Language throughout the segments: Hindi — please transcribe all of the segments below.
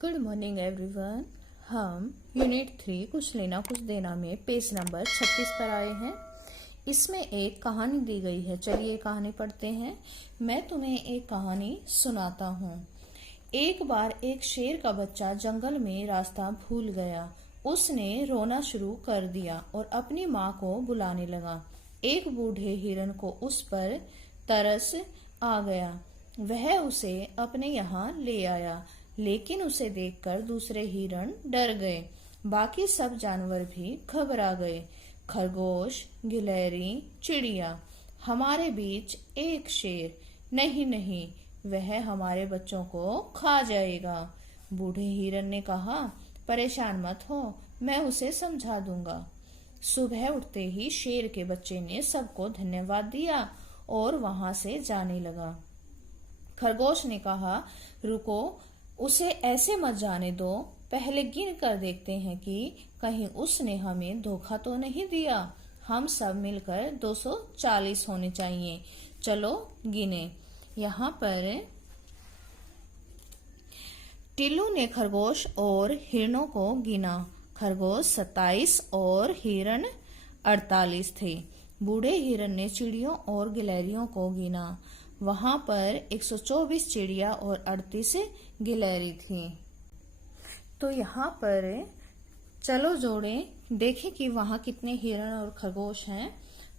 Good morning everyone. हम यूनिट 3 कुछ लेना कुछ देना में पेज नंबर 36 पर आए हैं। इसमें एक कहानी दी गई है। चलिए कहानी पढ़ते हैं। मैं तुम्हें एक कहानी सुनाता हूँ। एक बार एक शेर का बच्चा जंगल में रास्ता भूल गया। उसने रोना शुरू कर दिया और अपनी माँ को बुलाने लगा। एक बूढ़े हिरन को उस पर तरस आ गया। वह उसे अपने यहाँ ले आया, लेकिन उसे देखकर दूसरे हिरण डर गए। बाकी सब जानवर भी घबरा गए। खरगोश, गिलहरी, चिड़िया, हमारे बीच एक शेर। नहीं नहीं, वह हमारे बच्चों को खा जाएगा। बूढ़े हिरन ने कहा, परेशान मत हो, मैं उसे समझा दूंगा। सुबह उठते ही शेर के बच्चे ने सबको धन्यवाद दिया और वहां से जाने लगा। खरगोश ने कहा, रुको, उसे ऐसे मत जाने दो, पहले गिन कर देखते हैं कि कहीं उसने हमें धोखा तो नहीं दिया। हम सब मिलकर 240 होने चाहिए। चलो गिने। यहाँ पर टिल्लू ने खरगोश और हिरणों को गिना। खरगोश 27 और हिरण 48 थे। बूढ़े हिरण ने चिड़ियों और गिलहरियों को गिना। वहां पर 124 चिड़िया और 38 गिलहरी थी। तो यहाँ पर चलो जोड़ें, देखें कि वहां कितने हिरण और खरगोश हैं।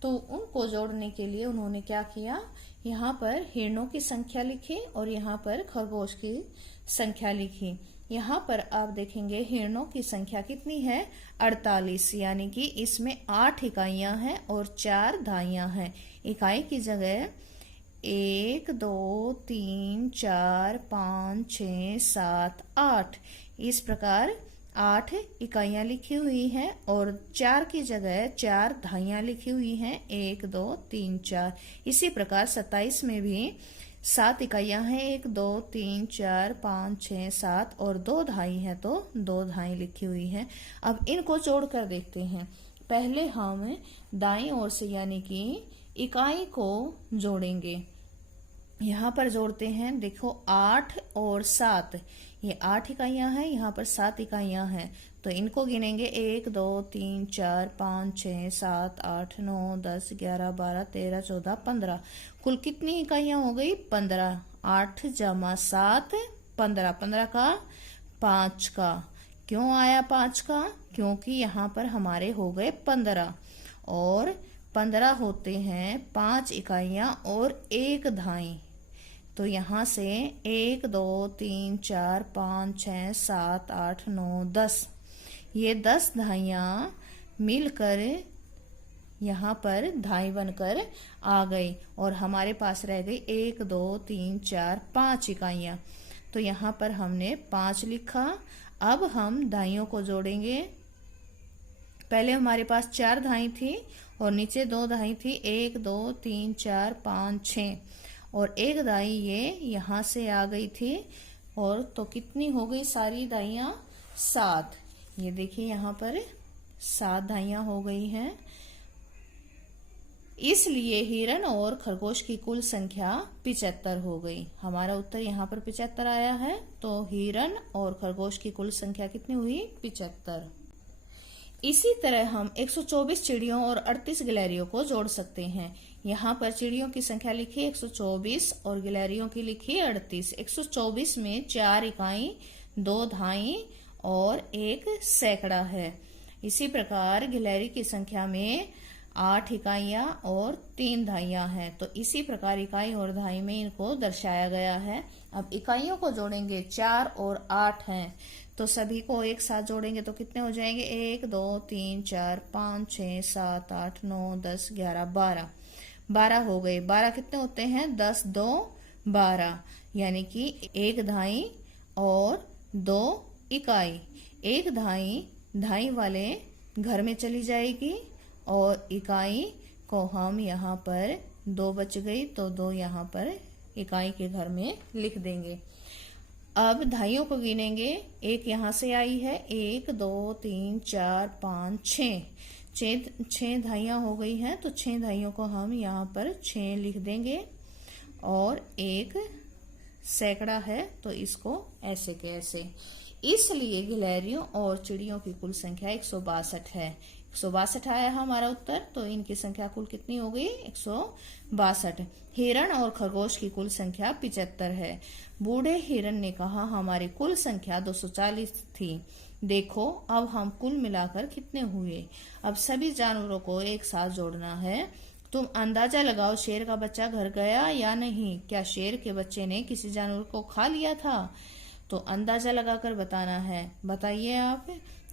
तो उनको जोड़ने के लिए उन्होंने क्या किया, यहाँ पर हिरणों की संख्या लिखी और यहाँ पर खरगोश की संख्या लिखी। यहाँ पर आप देखेंगे हिरणों की संख्या कितनी है, 48, यानी कि इसमें 8 इकाइयां हैं और 4 धाइयां हैं। इकाई की जगह 1 2 3 4 5 6 7 8 इस प्रकार 8 इकाइयां लिखी हुई हैं और 4 की जगह 4 धाइयां लिखी हुई हैं, 1 2 3 4। इसी प्रकार 27 में भी 7 इकाइयां हैं, 1 2 3 4 5 6 7 और 2 धाई है तो 2 धाई लिखी हुई हैं। अब इनको जोड़ कर देखते हैं। पहले हम दाईं ओर से यानी कि इकाई को जोड़ेंगे। यहाँ पर जोड़ते हैं, देखो 8 और 7, ये 8 इकाइयां हैं, यहाँ पर 7 इकाइयां हैं। तो इनको गिनेंगे 1 2 3 4 5 6 7 8 9 10 11 12 13 14 15। कुल कितनी इकाइयां हो गई, 15। 8 जमा 7 15, 15 का 5 का। क्यों आया 5 का, क्योंकि यहाँ पर हमारे हो गए 15 और 15 होते हैं 5 इकाइयां और 1 धाई। तो यहाँ से 1 2 3 4 5 6 7 8 9 10, ये 10 धाइयां मिलकर यहाँ पर धाई बनकर आ गई और हमारे पास रह गई 1 2 3 4 5 इकाइयां। तो यहाँ पर हमने 5 लिखा। अब हम धाइयों को जोड़ेंगे। पहले हमारे पास 4 धाई थी और नीचे 2 धाई थी, 1 2 3 4 5 6 और 1 दाई ये यहाँ से आ गई थी। और तो कितनी हो गई सारी दाइयां, 7। ये देखिए यहाँ पर 7 दाइयां हो गई हैं। इसलिए हिरण और खरगोश की कुल संख्या 75 हो गई। हमारा उत्तर यहाँ पर 75 आया है। तो हिरण और खरगोश की कुल संख्या कितनी हुई, 75। इसी तरह हम 124 चिड़ियों और 38 गिलहरियों को जोड़ सकते हैं। यहाँ पर चिड़ियों की संख्या लिखी 124 और गिलहरियों की लिखी 38। 124 में 4 इकाई, 2 धाई और 1 सैकड़ा है। इसी प्रकार गिलहरी की संख्या में 8 इकाइयां और 3 धाइयां हैं। तो इसी प्रकार इकाई और धाई में इनको दर्शाया गया है। अब इकाइयों को जोड़ेंगे, 4 और 8 हैं, तो सभी को एक साथ जोड़ेंगे तो कितने हो जाएंगे, 1 2 3 4 5 6 7 8 9 10 11 12। 12 हो गए। 12 कितने होते हैं, 10 2 12, यानी कि 1 धाई और 2 इकाई। 1 धाई धाई वाले घर में चली जाएगी और इकाई को हम यहाँ पर 2 बच गई तो 2 यहाँ पर इकाई के घर में लिख देंगे। अब धाइयों को गिनेंगे। 1 यहाँ से आई है, 1 2 3 4 5 6 धाइयां हो गई हैं। तो 6 धाइयों को हम यहाँ पर 6 लिख देंगे और 1 सैकड़ा है तो इसको ऐसे के ऐसे। इसलिए गिलहरियों और चिड़ियों की कुल संख्या 162 है। 162 आया हमारा उत्तर, तो इनकी संख्या कुल कितनी हो गई? 162। हिरण और खरगोश की कुल संख्या 75 है। बूढ़े हिरण ने कहा हमारी कुल संख्या 240 थी। देखो अब हम कुल मिलाकर कितने हुए। अब सभी जानवरों को एक साथ जोड़ना है। तुम अंदाजा लगाओ शेर का बच्चा घर गया या नहीं। क्या शेर के बच्चे ने किसी जानवर को खा लिया था? तो अंदाजा लगाकर बताना है। बताइए आप।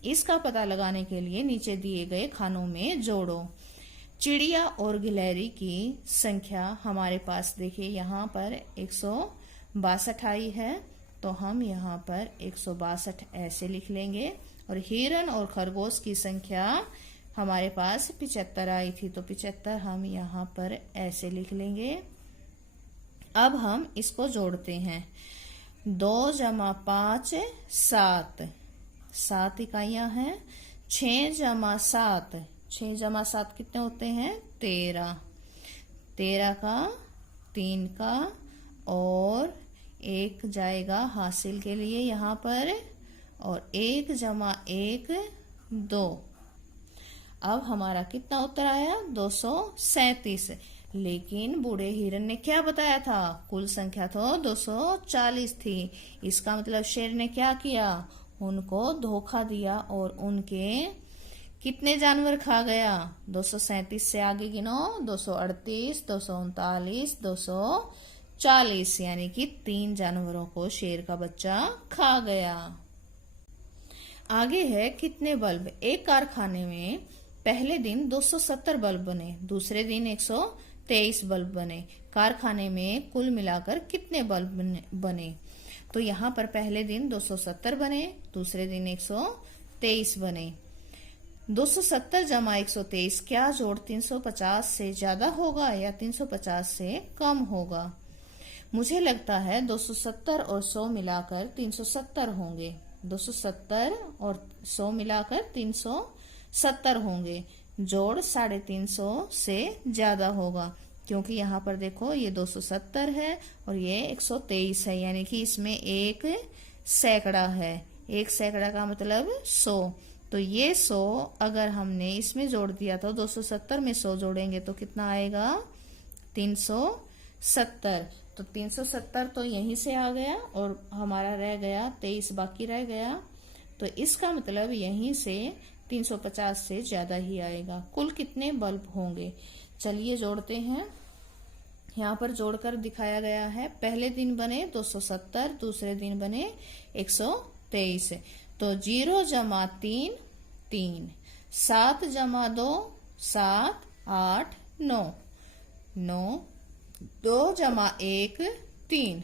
इसका पता लगाने के लिए नीचे दिए गए खानों में जोड़ो। चिड़िया और गिलहरी की संख्या हमारे पास देखिए यहाँ पर 162 आई है, तो हम यहाँ पर 162 ऐसे लिख लेंगे। और हिरण और खरगोश की संख्या हमारे पास 75 आई थी, तो 75 हम यहाँ पर ऐसे लिख लेंगे। अब हम इसको जोड़ते हैं। 2 + 5 7, 7 इकाइयां हैं। 6 + 7, 6 + 7 कितने होते हैं? 13। 13 का, 3 का और 1 जाएगा हासिल के लिए यहाँ पर, और 1 + 1 2। अब हमारा कितना उत्तर आया? 237। लेकिन बूढ़े हिरन ने क्या बताया था? कुल संख्या तो 240 थी। इसका मतलब शेर ने क्या किया? उनको धोखा दिया और उनके कितने जानवर खा गया? 237 से आगे गिनो। 238, 239, 240, यानी कि 3 जानवरों को शेर का बच्चा खा गया। आगे है कितने बल्ब। एक कारखाने में पहले दिन 270 बल्ब बने, दूसरे दिन 123 बल्ब बने। कारखाने में कुल मिलाकर कितने बल्ब बने? तो यहाँ पर पहले दिन 270 बने, दूसरे दिन 123 बने। 270 + 123 क्या जोड़ 350 से ज्यादा होगा या 350 से कम होगा? मुझे लगता है 270 और 100 मिलाकर 370 होंगे। 270 और 100 मिलाकर 370 होंगे। जोड़ 350 से ज्यादा होगा, क्योंकि यहाँ पर देखो ये 270 है और ये 123 है, यानी कि इसमें एक सैकड़ा है। एक सैकड़ा का मतलब 100। तो ये 100 अगर हमने इसमें जोड़ दिया तो 270 में 100 जोड़ेंगे तो कितना आएगा? 370। तो 370 तो यहीं से आ गया और हमारा रह गया 23 बाकी रह गया। तो इसका मतलब यहीं से 350 से ज्यादा ही आएगा। कुल कितने बल्ब होंगे? चलिए जोड़ते हैं। यहाँ पर जोड़कर दिखाया गया है। पहले दिन बने 270, दूसरे दिन बने 123। तो 0 + 3 3, 7 + 2 7, 8 9, 9, 2 + 1 3।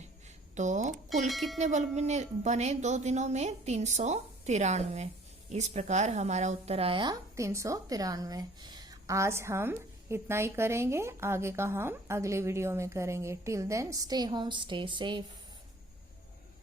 तो कुल कितने बल्ब बने 2 दिनों में? 393। इस प्रकार हमारा उत्तर आया 393। आज हम इतना ही करेंगे, आगे का हम अगले वीडियो में करेंगे। Till then stay home, stay safe.